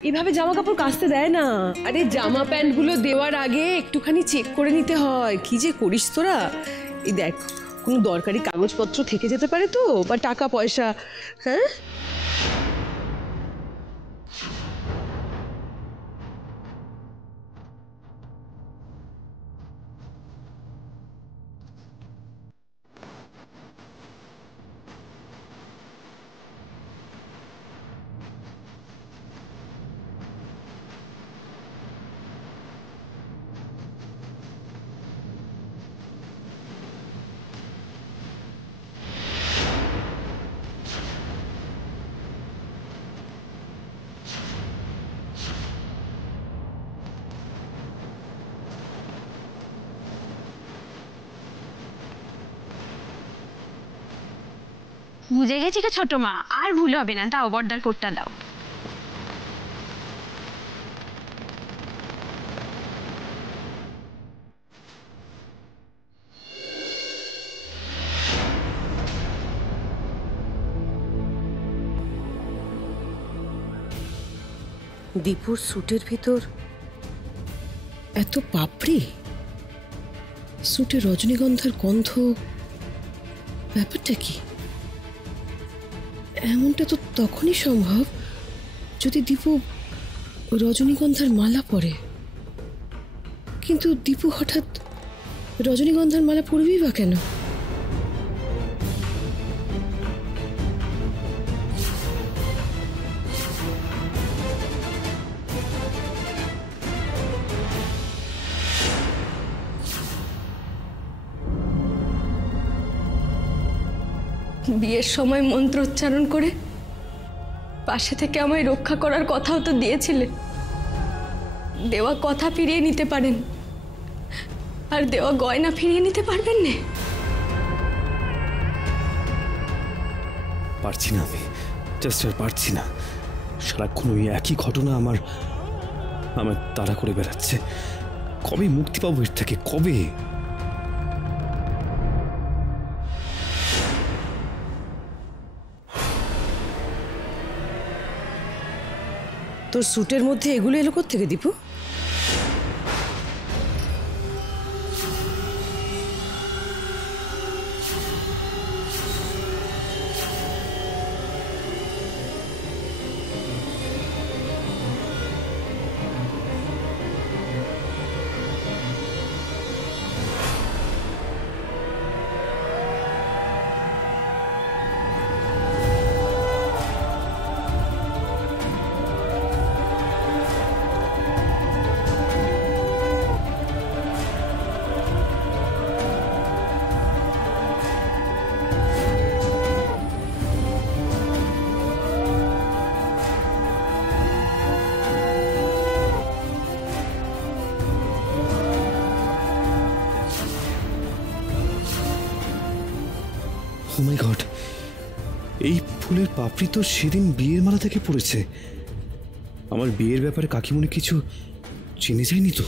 এভাবে জামা কাপড় কাচতে দেয় না। আরে জামা প্যান্ট গুলো দেওয়ার আগে একটুখানি চেক করে নিতে হয়। কি যে করিস তোরা! এই দেখ, কোনো দরকারি কাগজপত্র থেকে যেতে পারে তো, বা টাকা পয়সা। হ্যাঁ, বুঝে গেছি গো ছোট মা, আর ভুল হবে না। দাও বর্দার কোটটা দাও। দীপুর স্যুটের ভিতর এত পাপড়ি, স্যুটে রজনীগন্ধার গন্ধ, ব্যাপারটা কি? এমনটা তো তখনই সম্ভব যদি দীপু রজনীগন্ধার মালা পরে। কিন্তু দীপু হঠাৎ রজনীগন্ধার মালা পরবেই বা কেন? বিয়ের সময় মন্ত্রোচ্চারণ করে পাশে থেকে আমায় রক্ষা করার কথাও তো দিয়েছিলে। দেওয়া কথা ফিরিয়ে নিতে পারেন, আর দেওয়া গয়না ফিরিয়ে নিতে পারবেন না? পারছি না, আমি জাস্ট আর পারছি না। সারাক্ষণ ওই একই ঘটনা আমার তাড়া করে বেড়াচ্ছে। কবে মুক্তি পাবো এর থেকে, কবে? তোর স্যুটের মধ্যে এগুলো এলো কোত্থেকে দীপু? ও মাই গড, এই ফুলের পাপড়ি তো সেদিন বিয়ের মালা থেকে পড়েছে। আমার বিয়ের ব্যাপারে কাকিমণি কিছু জেনে যায়নি তো?